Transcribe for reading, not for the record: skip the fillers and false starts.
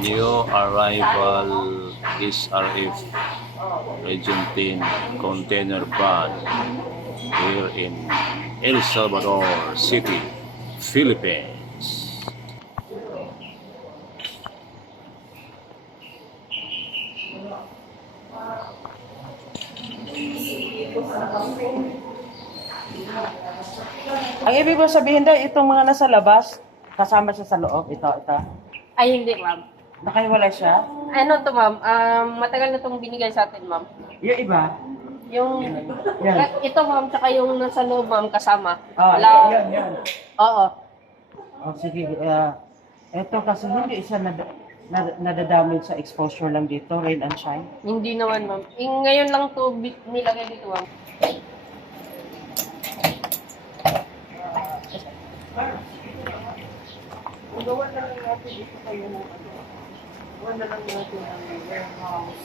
New arrival SRF Region 10 container van here in El Salvador City, Philippines. Ang ibig mo sabihin daw, itong mga nasa labas, kasama siya sa loob. Ito. Ay, hindi, ma'am. Nakahiwalay siya. Ano to, ma'am? Matagal na itong binigay sa atin, ma'am. Yung iba, Yung, yan. ito, ma'am, tsaka yung nasa loob, ma'am, kasama. Yan. Oo. Oh, sige. Ito kasi hindi siya nadadamage sa exposure lang dito, rain and shine. Hindi naman, ma'am. Ngayon lang to nilagay dito, ma'am. Gawa na lang natin dito kayo ng gawa na lang natin ang warehouse.